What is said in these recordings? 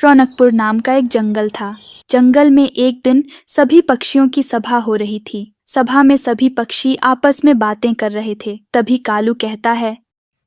रौनकपुर नाम का एक जंगल था। जंगल में एक दिन सभी पक्षियों की सभा हो रही थी। सभा में सभी पक्षी आपस में बातें कर रहे थे। तभी कालू कहता है,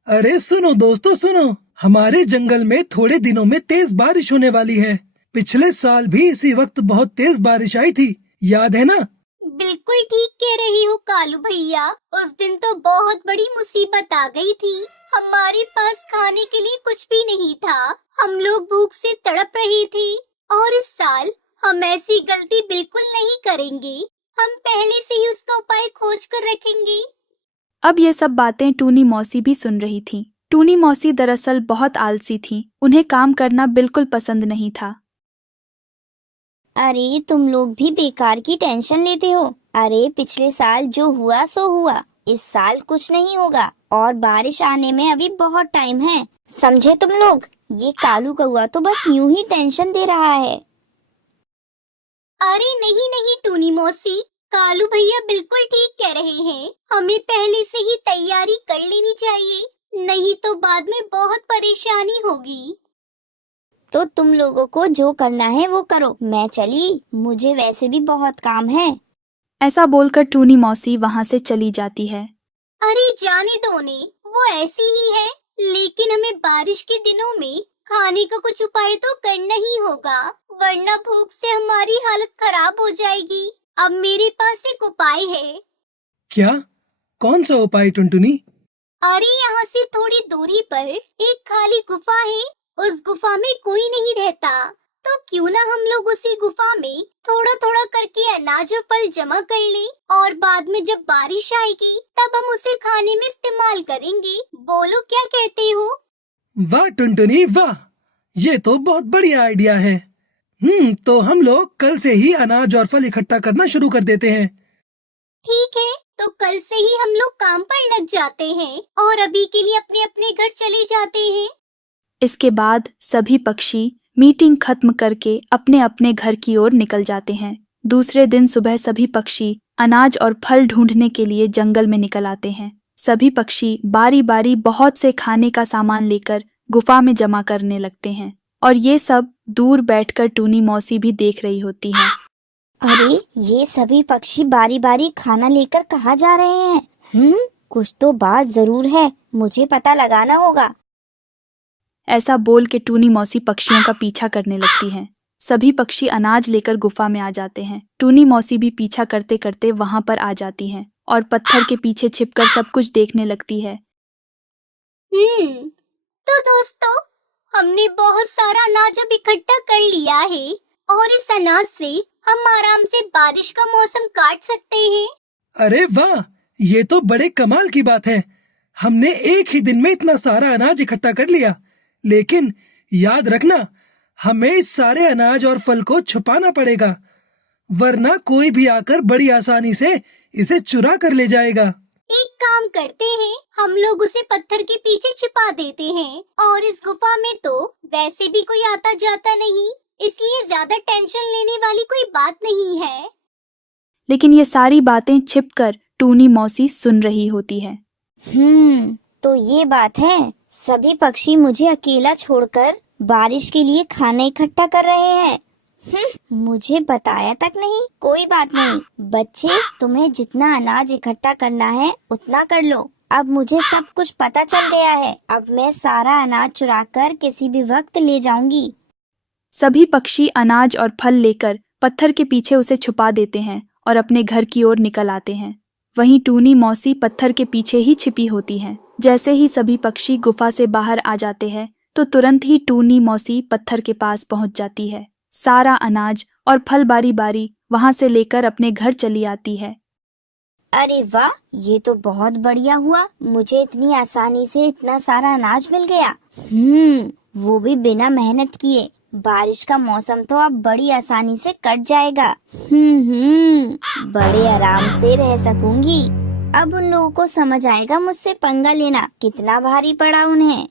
अरे सुनो दोस्तों सुनो, हमारे जंगल में थोड़े दिनों में तेज बारिश होने वाली है। पिछले साल भी इसी वक्त बहुत तेज बारिश आई थी, याद है ना? बिल्कुल ठीक कह रही हो कालू भैया। उस दिन तो बहुत बड़ी मुसीबत आ गई थी। हमारे पास खाने के लिए कुछ भी नहीं था। हम लोग भूख से तड़प रहे थे। और इस साल हम ऐसी गलती बिल्कुल नहीं करेंगे। हम पहले से ही उसका उपाय खोज कर रखेंगे। अब ये सब बातें टूनी मौसी भी सुन रही थी। टूनी मौसी दरअसल बहुत आलसी थी। उन्हें काम करना बिल्कुल पसंद नहीं था। अरे तुम लोग भी बेकार की टेंशन लेते हो। अरे पिछले साल जो हुआ सो हुआ, इस साल कुछ नहीं होगा और बारिश आने में अभी बहुत टाइम है, समझे तुम लोग? ये कालू कौआ तो बस यूं ही टेंशन दे रहा है। अरे नहीं नहीं टूनी मौसी, कालू भैया बिल्कुल ठीक कह रहे हैं। हमें पहले से ही तैयारी कर लेनी चाहिए, नहीं तो बाद में बहुत परेशानी होगी। तो तुम लोगों को जो करना है वो करो, मैं चली, मुझे वैसे भी बहुत काम है। ऐसा बोलकर टूनी मौसी वहाँ से चली जाती है। अरे जाने दो ने, वो ऐसी ही है। लेकिन हमें बारिश के दिनों में खाने का कुछ उपाय तो करना ही होगा, वरना भूख से हमारी हालत खराब हो जाएगी। अब मेरे पास एक उपाय है। क्या? कौन सा उपाय टुनटुनी? अरे यहाँ से थोड़ी दूरी पर एक खाली गुफा है। उस गुफा में कोई नहीं रहता, तो क्यों ना हम लोग उसी गुफा में थोड़ा थोड़ा करके अनाज और फल जमा कर लें और बाद में जब बारिश आएगी तब हम उसे खाने में इस्तेमाल करेंगे। बोलो क्या कहते हो? वाह टुनटुनी वाह, ये तो बहुत बढ़िया आइडिया है। तो हम लोग कल से ही अनाज और फल इकट्ठा करना शुरू कर देते हैं। ठीक है, तो कल से ही हम लोग काम पर लग जाते हैं और अभी के लिए अपने अपने घर चले जाते हैं। इसके बाद सभी पक्षी मीटिंग खत्म करके अपने अपने घर की ओर निकल जाते हैं। दूसरे दिन सुबह सभी पक्षी अनाज और फल ढूंढने के लिए जंगल में निकल आते हैं। सभी पक्षी बारी बारी बहुत से खाने का सामान लेकर गुफा में जमा करने लगते हैं और ये सब दूर बैठकर टूनी मौसी भी देख रही होती है। अरे ये सभी पक्षी बारी बारी खाना लेकर कहाँ जा रहे हैं? कुछ तो बात जरूर है, मुझे पता लगाना होगा। ऐसा बोल के टूनी मौसी पक्षियों का पीछा करने लगती है। सभी पक्षी अनाज लेकर गुफा में आ जाते हैं। टूनी मौसी भी पीछा करते करते वहां पर आ जाती हैं और पत्थर के पीछे छिपकर सब कुछ देखने लगती है। तो दोस्तों, हमने बहुत सारा अनाज अब इकट्ठा कर लिया है और इस अनाज से हम आराम से बारिश का मौसम काट सकते हैं। अरे वाह, ये तो बड़े कमाल की बात है। हमने एक ही दिन में इतना सारा अनाज इकट्ठा कर लिया। लेकिन याद रखना, हमें इस सारे अनाज और फल को छुपाना पड़ेगा, वरना कोई भी आकर बड़ी आसानी से इसे चुरा कर ले जाएगा। एक काम करते हैं, हम लोग उसे पत्थर के पीछे छिपा देते हैं और इस गुफा में तो वैसे भी कोई आता जाता नहीं, इसलिए ज्यादा टेंशन लेने वाली कोई बात नहीं है। लेकिन ये सारी बातें छिपकर टूनी मौसी सुन रही होती है। तो ये बात है, सभी पक्षी मुझे अकेला छोड़कर बारिश के लिए खाना इकट्ठा कर रहे हैं। मुझे बताया तक नहीं। कोई बात नहीं बच्चे, तुम्हें जितना अनाज इकट्ठा करना है उतना कर लो। अब मुझे सब कुछ पता चल गया है। अब मैं सारा अनाज चुराकर किसी भी वक्त ले जाऊंगी। सभी पक्षी अनाज और फल लेकर पत्थर के पीछे उसे छुपा देते हैं और अपने घर की ओर निकल आते हैं। वहीं टूनी मौसी पत्थर के पीछे ही छिपी होती है। जैसे ही सभी पक्षी गुफा से बाहर आ जाते हैं तो तुरंत ही टूनी मौसी पत्थर के पास पहुंच जाती है। सारा अनाज और फल बारी बारी वहां से लेकर अपने घर चली आती है। अरे वाह, ये तो बहुत बढ़िया हुआ। मुझे इतनी आसानी से इतना सारा अनाज मिल गया। वो भी बिना मेहनत किए। बारिश का मौसम तो अब बड़ी आसानी से कट जाएगा। बड़े आराम से रह सकूंगी। अब उन लोगों को समझ आएगा मुझसे पंगा लेना कितना भारी पड़ा उन्हें।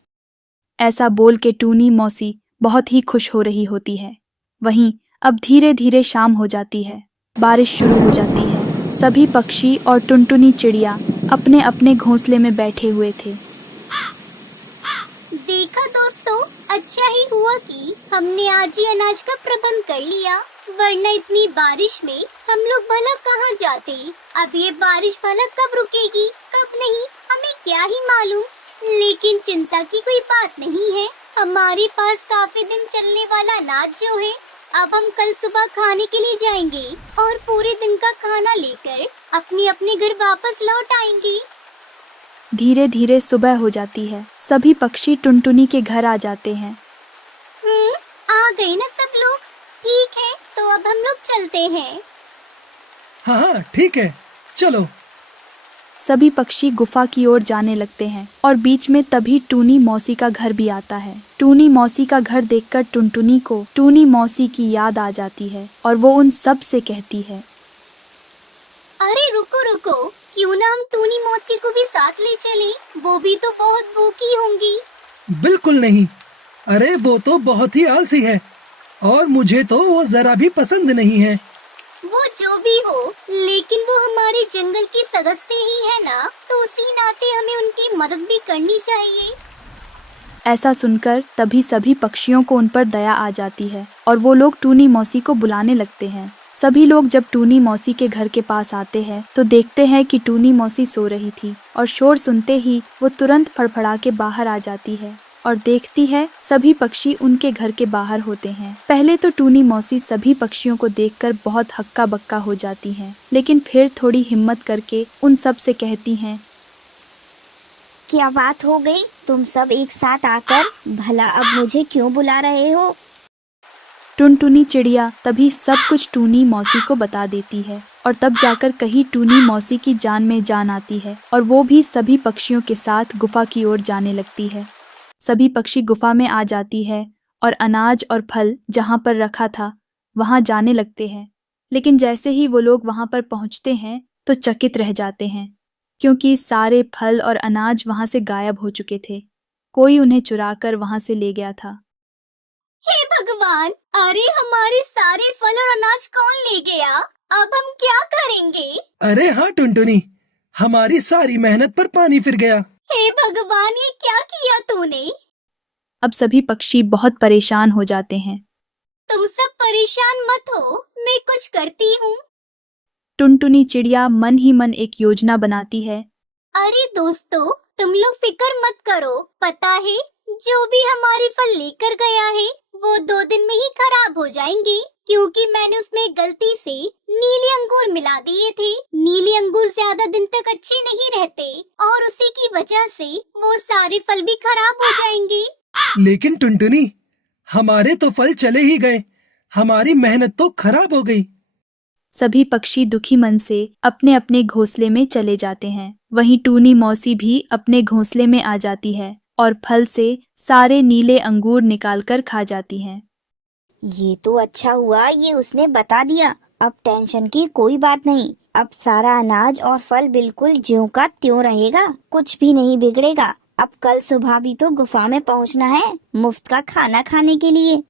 ऐसा बोल के टूनी मौसी बहुत ही खुश हो रही होती है। वहीं अब धीरे धीरे शाम हो जाती है। बारिश शुरू हो जाती है। सभी पक्षी और टुनटुनी चिड़िया अपने अपने घोंसले में बैठे हुए थे। देखा दोस्तों, अच्छा ही हुआ कि हमने आज ही अनाज का प्रबंध कर लिया, वरना इतनी बारिश में हम लोग भला कहाँ जाते। अब ये बारिश भला कब रुकेगी कब नहीं, हमें क्या ही मालूम। लेकिन चिंता की कोई बात नहीं है, हमारे पास काफी दिन चलने वाला अनाज जो है, अब हम कल सुबह खाने के लिए जाएंगे और पूरे दिन का खाना लेकर अपने अपने घर वापस लौट आएंगे। धीरे धीरे सुबह हो जाती है। सभी पक्षी टुनटुनी के घर आ जाते हैं। आ गए ना सब लोग? ठीक है, तो अब हम लोग चलते हैं। हाँ हाँ ठीक है, चलो। सभी पक्षी गुफा की ओर जाने लगते हैं और बीच में तभी टूनी मौसी का घर भी आता है। टूनी मौसी का घर देखकर टुनटुनी को टूनी मौसी की याद आ जाती है और वो उन सब से कहती है, अरे रुको रुको, क्यों ना हम टूनी मौसी को भी साथ ले चलें? वो भी तो बहुत भूखी होंगी। बिल्कुल नहीं, अरे वो तो बहुत ही आलसी है और मुझे तो वो जरा भी पसंद नहीं है। वो जो भी हो, लेकिन वो हमारे जंगल की सदस्य ही है ना, तो उसी नाते हमें उनकी मदद भी करनी चाहिए। ऐसा सुनकर तभी सभी पक्षियों को उन पर दया आ जाती है और वो लोग टूनी मौसी को बुलाने लगते हैं। सभी लोग जब टूनी मौसी के घर के पास आते हैं तो देखते हैं कि टूनी मौसी सो रही थी और शोर सुनते ही वो तुरंत फड़फड़ा के बाहर आ जाती है और देखती है सभी पक्षी उनके घर के बाहर होते हैं। पहले तो टूनी मौसी सभी पक्षियों को देखकर बहुत हक्का बक्का हो जाती हैं, लेकिन फिर थोड़ी हिम्मत करके उन सब से कहती हैं, क्या बात हो गई? तुम सब एक साथ आकर भला अब मुझे क्यों बुला रहे हो? टुनटुनी चिड़िया तभी सब कुछ टूनी मौसी को बता देती है और तब जाकर कहीं टूनी मौसी की जान में जान आती है और वो भी सभी पक्षियों के साथ गुफा की ओर जाने लगती है। सभी पक्षी गुफा में आ जाती है और अनाज और फल जहाँ पर रखा था वहाँ जाने लगते हैं। लेकिन जैसे ही वो लोग वहाँ पर पहुँचते हैं तो चकित रह जाते हैं, क्योंकि सारे फल और अनाज वहाँ से गायब हो चुके थे। कोई उन्हें चुरा कर वहाँ से ले गया था। हे भगवान, अरे हमारे सारे फल और अनाज कौन ले गया? अब हम क्या करेंगे? अरे हाँ टुनटुनी, हमारी सारी मेहनत पर पानी फिर गया। हे भगवान, ये क्या किया तूने? अब सभी पक्षी बहुत परेशान हो जाते हैं। तुम सब परेशान मत हो, मैं कुछ करती हूँ। टुनटुनी चिड़िया मन ही मन एक योजना बनाती है। अरे दोस्तों, तुम लोग फिक्र मत करो। पता है, जो भी हमारे फल लेकर गया है वो 2 दिन में ही खराब हो जाएंगे, क्योंकि मैंने उसमें गलती से नीले अंगूर मिला दिए थे। नीले अंगूर ज्यादा दिन तक अच्छे नहीं रहते और उसी की वजह से वो सारे फल भी खराब हो जाएंगे। लेकिन टुनटुनी, हमारे तो फल चले ही गए, हमारी मेहनत तो खराब हो गई। सभी पक्षी दुखी मन से अपने अपने घोंसले में चले जाते हैं। वहीं टूनी मौसी भी अपने घोंसले में आ जाती है और फल से सारे नीले अंगूर निकालकर खा जाती हैं। ये तो अच्छा हुआ ये उसने बता दिया। अब टेंशन की कोई बात नहीं। अब सारा अनाज और फल बिल्कुल ज्यों का त्यों रहेगा, कुछ भी नहीं बिगड़ेगा। अब कल सुबह भी तो गुफा में पहुंचना है मुफ्त का खाना खाने के लिए।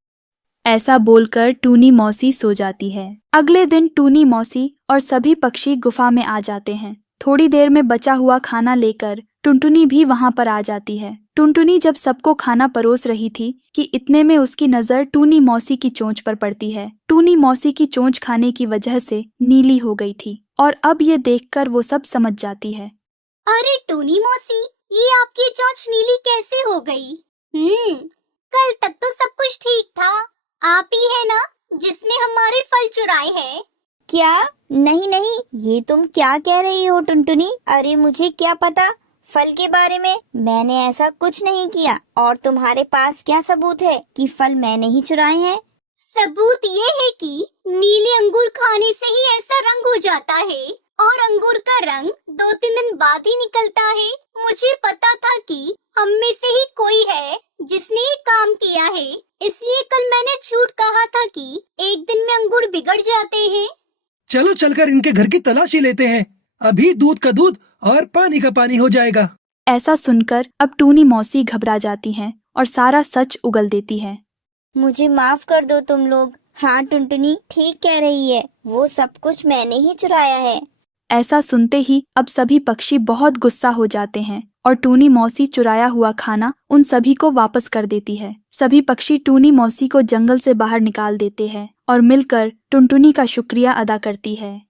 ऐसा बोलकर टूनी मौसी सो जाती है। अगले दिन टूनी मौसी और सभी पक्षी गुफा में आ जाते हैं। थोड़ी देर में बचा हुआ खाना लेकर टुनटुनी भी वहाँ पर आ जाती है। टुनटुनी जब सबको खाना परोस रही थी कि इतने में उसकी नजर टूनी मौसी की चोंच पर पड़ती है। टूनी मौसी की चोंच खाने की वजह से नीली हो गई थी और अब ये देखकर वो सब समझ जाती है। अरे टूनी मौसी, ये आपकी चोंच नीली कैसे हो गई? कल तक तो सब कुछ ठीक था। आप ही है ना जिसने हमारे फल चुराए हैं? क्या? नहीं नहीं, ये तुम क्या कह रही हो टुनटुनी? अरे मुझे क्या पता फल के बारे में, मैंने ऐसा कुछ नहीं किया। और तुम्हारे पास क्या सबूत है कि फल मैंने ही चुराए हैं? सबूत ये है कि नीले अंगूर खाने से ही ऐसा रंग हो जाता है और अंगूर का रंग 2-3 दिन बाद ही निकलता है। मुझे पता था कि हम में से ही कोई है जिसने ये काम किया है, इसलिए कल मैंने झूठ कहा था कि एक दिन में अंगूर बिगड़ जाते हैं। चलो चलकर इनके घर की तलाशी लेते हैं, अभी दूध का दूध और पानी का पानी हो जाएगा। ऐसा सुनकर अब टूनी मौसी घबरा जाती हैं और सारा सच उगल देती है। मुझे माफ कर दो तुम लोग। हाँ टुनटुनी ठीक कह रही है, वो सब कुछ मैंने ही चुराया है। ऐसा सुनते ही अब सभी पक्षी बहुत गुस्सा हो जाते हैं और टूनी मौसी चुराया हुआ खाना उन सभी को वापस कर देती है। सभी पक्षी टूनी मौसी को जंगल से बाहर निकाल देते हैं और मिलकर टुनटुनी का शुक्रिया अदा करती है।